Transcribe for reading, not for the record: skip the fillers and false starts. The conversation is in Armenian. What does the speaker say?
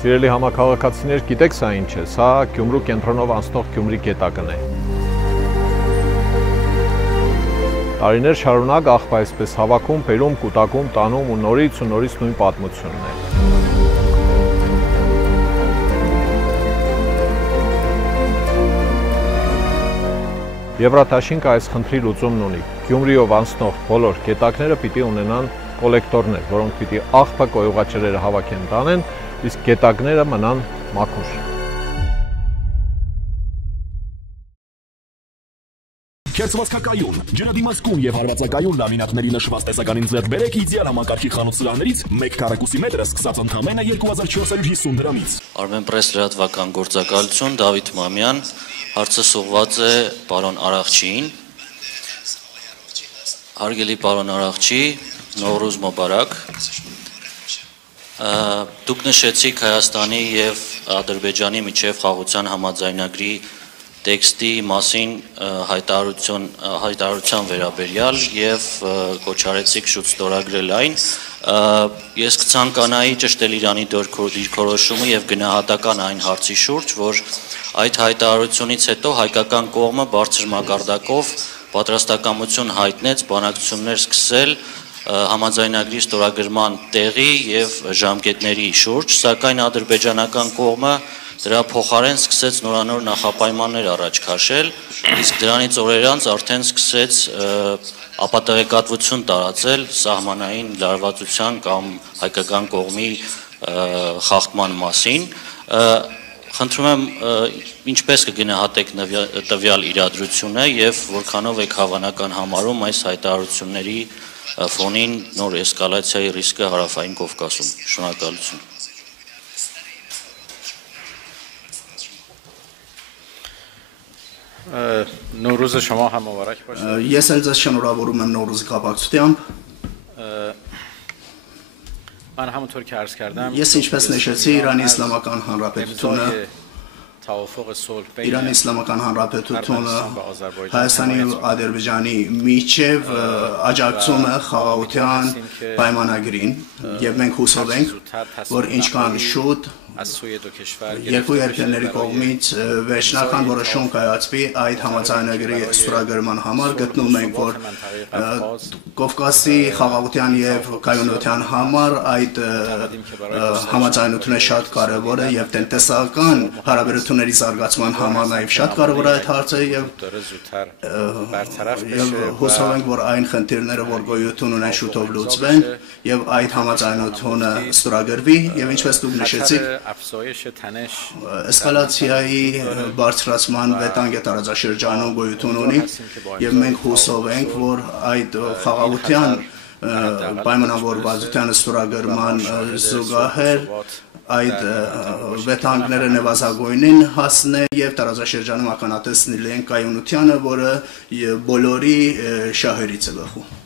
Սիրելի համաքաղաքացիներ, գիտեք սա ինչ է, սա Գյումրու կենտրոնով անցնող Գյումրի գետակն է։ Տարիներ շարունակ աղբը այսպես հավաքում, բերում, կուտակում, տանում ու նորից նույն պատմությունն է։ Եվրաթաշինքը այս խնդրի լուծումն ունի։ Գյումրիով անցնող բոլոր գետակները պիտի ունենան կոլեկտորներ, որոնք պիտի աղբը կոյուղաճրերը հավաքեն տանեն, իսկ գետակները մնան մաքուր։ Քերծվածքակայուն, ջրադիմացկուն եւ հարվածակայուն լամինատների նշված տեսականին ձեռք բերեք իդեալ համակարգի խանութ սրահներից 1 քառակուսի մետրը սկսած ընդամենը 2450 դրամից։ Armenpress լրատվական գործակալություն, Դավիթ Մամյան, հարցը սուղված է պարոն Արախչիին։ Հարգելի պարոն Արախչի, Նովրուզ Մոբարակ։ Դուք նշեցիք Հայաստանի եւ Ադրբեջանի միջև խաղաղության համաձայնագրի տեքստի մասին հայտարարության վերաբերյալ եւ կոչարեցիք շուտ ստորագրել այն։ Ես կցանկանայի ճշտել Իրանի դիրքորոշումը եւ գնահատական այն հարցի շուրջ, որ այդ հայտարարությունից հետո հայկական կողմը բարձր մակարդակով պատրաստակամություն հայտնեց բանակցություններ սկսել համաձայնագրի ստորագրման տեղի եւ ժամկետների շուրջ, սակայն ադրբեջանական կողմը դրա փոխարեն սկսեց նորանոր նախապայմաններ առաջ քաշել, իսկ դրանից օրեր անց արդեն սկսեց ապատեղեկատվություն տարածել սահմանային լարվածության կամ հայկական կողմի խախտման մասին։ Խնդրում եմ, ինչպես կգնահատեք տվյալ իրադրությունը եւ որքանով եք հավանական համարում այս հայտարարությունների ֆոնին նոր էսկալացիայի ռիսկը հարավային Կովկասում։ Շնորհակալություն։ Նորուզը շնորհ համավարակ բաշխ։ Ես էլ ձեզ շնորհավորում եմ Նորուզի կապակցությամբ։ من همونطور که عرض کردم Ես ինչպես նշեցի, Իրանի Իսլամական Հանրապետությունը Իրանի Իսլամական Հանրապետությունը Հայաստանի ու Ադրբեջանի միջև աջակցում է խաղաղության պայմանագրին եւ մենք հուսով ենք, որ ինչքան շուտ երկու երկրների կողմից վերջնական որոշում կայացվի այդ համաձայնագրի ստորագրման համար, գտնում ենք, որ Կովկասի խաղաղության եւ կայունության համար այդ համաձայնությունը շատ կարեւոր է եւ տնտեսական հարաբերությունների զարգացման համար նաեւ շատ կարեւոր է այդ հարցը եւ հուսով ենք, որ այն խնդիրները, որ գոյություն ունեն, շուտով լուծվեն եւ այդ համաձայնությունը ստորագրվի եւ ինչպես դուք նշեցիք Էսկալացիայի բարձրացման վտանգը տարածաշրջանում գոյություն ունի եւ մենք հուսով ենք, որ այդ խաղաղության պայմանավորվածության ստորագրման զուգահեռ այդ վտանգները նվազագույնին հասնեն եւ տարածաշրջանում ականատես լինեն կայունությանը, որը բոլորի շահերից է գլխում։